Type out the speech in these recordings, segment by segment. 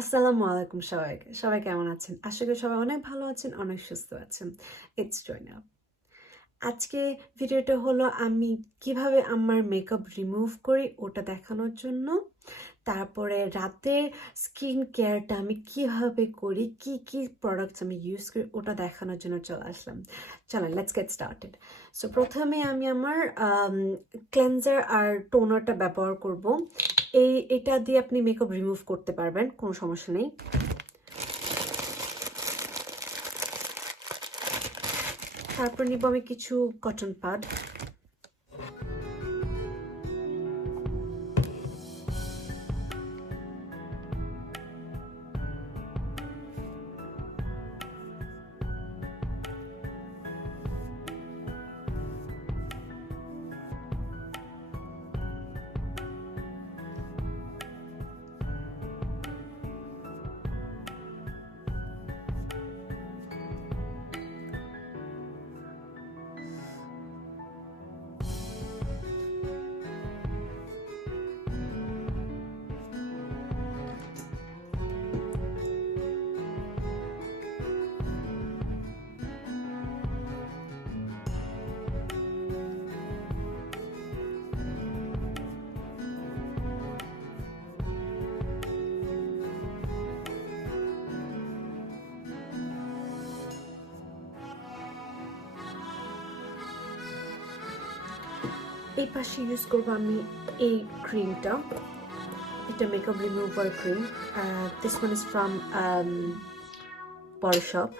আসসালামু আলাইকুম সবাইকে। সবাই কেমন আছেন? আশা করি সবাই অনেক ভালো আছেন, অনেক সুস্থ আছেন। ইটস জয়না। আজকে ভিডিওটা হলো আমি কিভাবে আমার মেকআপ রিমুভ করি ওটা দেখানোর জন্য। তারপরে রাতের স্কিন কেয়ারটা আমি কিভাবে করি, কি কি প্রোডাক্টস আমি ইউজ করি ওটা দেখানোর জন্য চলে আসলাম। চলেন লেটস গেট স্টার্টেড। সো প্রথমে আমি আমার ক্লেনজার আর টোনারটা ব্যবহার করব। এটা দিয়ে আপনি মেকআপ রিমুভ করতে পারবেন, কোনো সমস্যা নেই। তারপর নিব আমি কিছু কটন পাড। এই পাশে ইউজ করবো আমি এই ক্রিমটা। এটা makeup remover cream. This one is from body shop.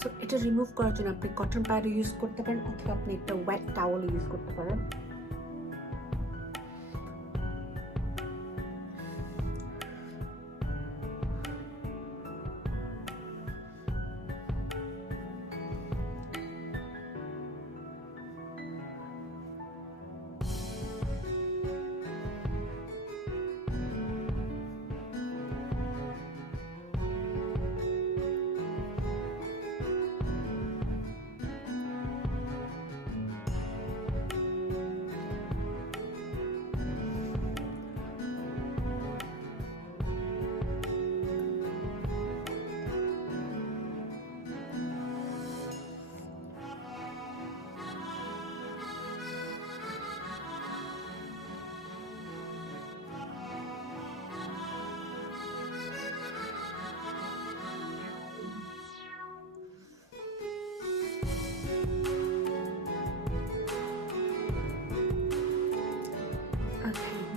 So এটা রিমুভ করার জন্য আপনি কটন প্যাডও ইউজ করতে পারেন অথবা আপনি একটা ওয়েট টাওয়াল ইউজ করতে পারেন।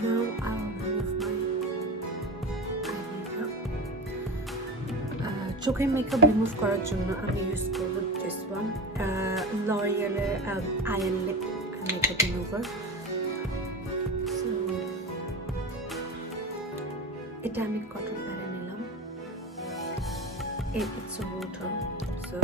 Now I'll remove my eye makeup. চোখের মেকআপ রিমুভ করার জন্য আমি ইউজ করব দিস ওয়ান, লরিয়ালের eye and lip makeup remover. So এটা আমি কটন প্যাডে নিলাম। It's a water, so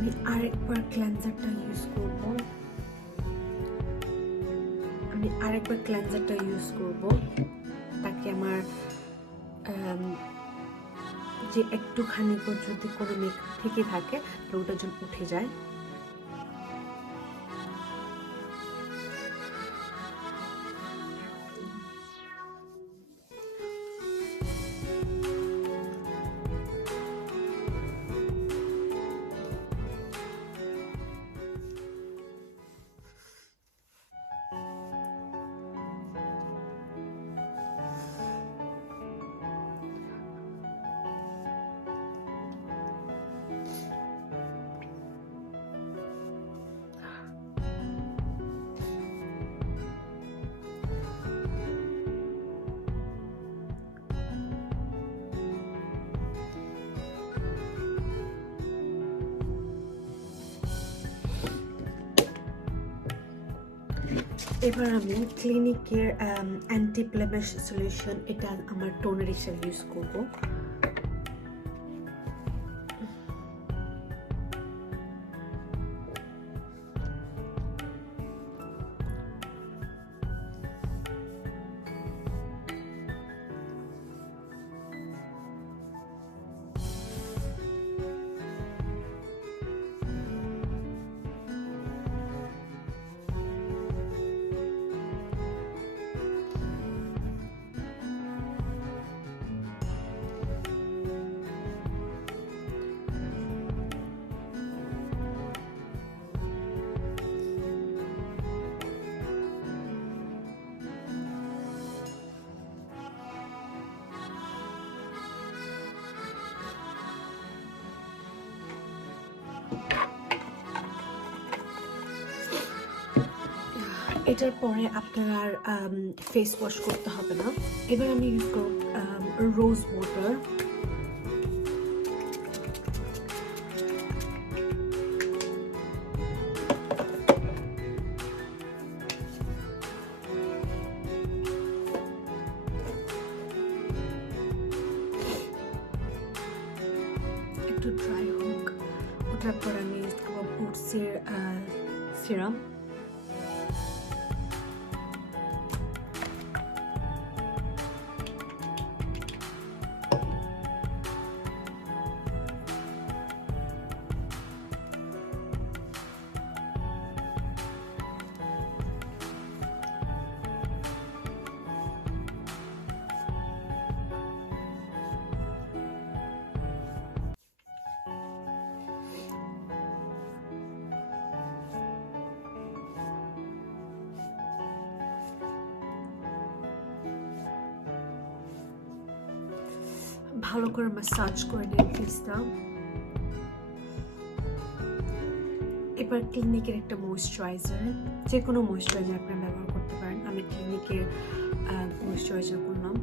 আমি আরেকবার ক্লেন্সারটা ইউজ করব তাকে আমার যে একটুখানি যদি কোনো মেকআপ থেকে থাকে তো ওটা যেন উঠে যায়। এবার আমি ক্লিনিকের অ্যান্টি-ব্লেমিশ সলিউশন এটা আমার টোনার হিসেবে ইউজ করব। এটার পরে আপনার আর ফেস ওয়াশ করতে হবে না। এবার আমি ইউজ করব রোজ ওয়াটার। একটু ড্রাই হোক, ওটার পর আমি ইউজ করব বুটসের সিরাম। ভালো করে ম্যাসাজ করে নিন ফেসটা। এবার ক্লিনিকের একটা ময়েশ্চারাইজার, যে কোনো ময়েশ্চারাইজার আপনারা ব্যবহার করতে পারেন। আমি ক্লিনিকের ময়েশ্চারাইজার করলাম।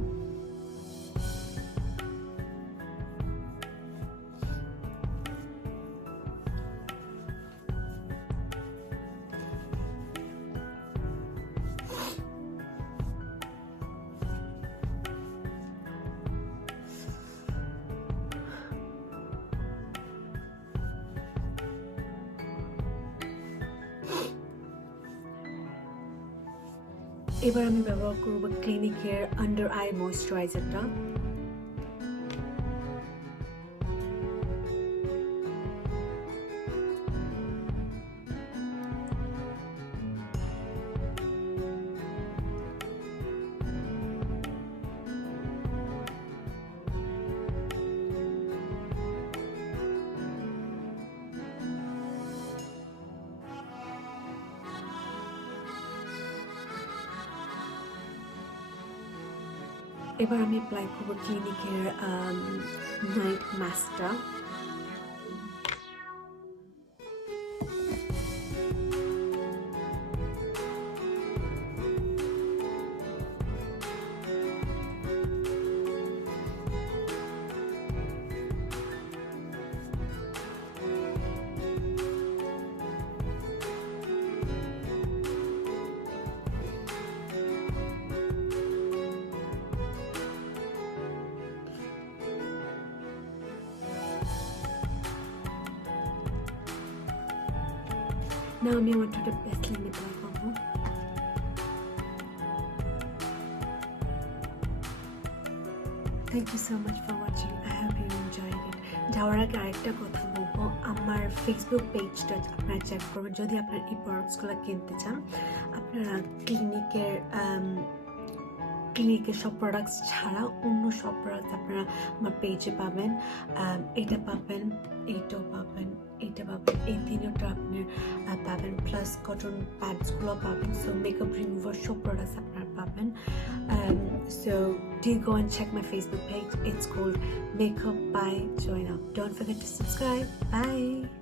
এবার আমি ব্যবহার করব ক্লিনিকের আন্ডার আই ময়েশ্চারাইজারটা। এবার আমি অ্যাপ্লাই করব ক্লিনিকের নাইট মাস্কটা। না আমি আমার ঠোঁটে ভ্যাসলিন অ্যাপ্লাই করবো। Thank you so much for watching, I have you enjoyed it. যাওয়ার আগে আরেকটা কথা বলবো, আমার ফেসবুক পেজটা আপনারা চেক করবেন যদি আপনারা এই প্রোডাক্টসগুলো কিনতে চান। আপনারা ক্লিনিকের সব প্রোডাক্টস ছাড়া অন্য সব প্রোডাক্টস আপনারা আমার পেজে পাবেন। এটা পাবেন, এইটাও পাবেন, এইটা পাবেন, এই তিনটা আপনার পাবেন, প্লাস কটন প্যাডসগুলো পাবেন। সো মেকআপ রিমুভার সব প্রোডাক্টস আপনারা পাবেন। So do go and check my Facebook page. It's called Makeup by Join Up. Don't forget to subscribe. Bye.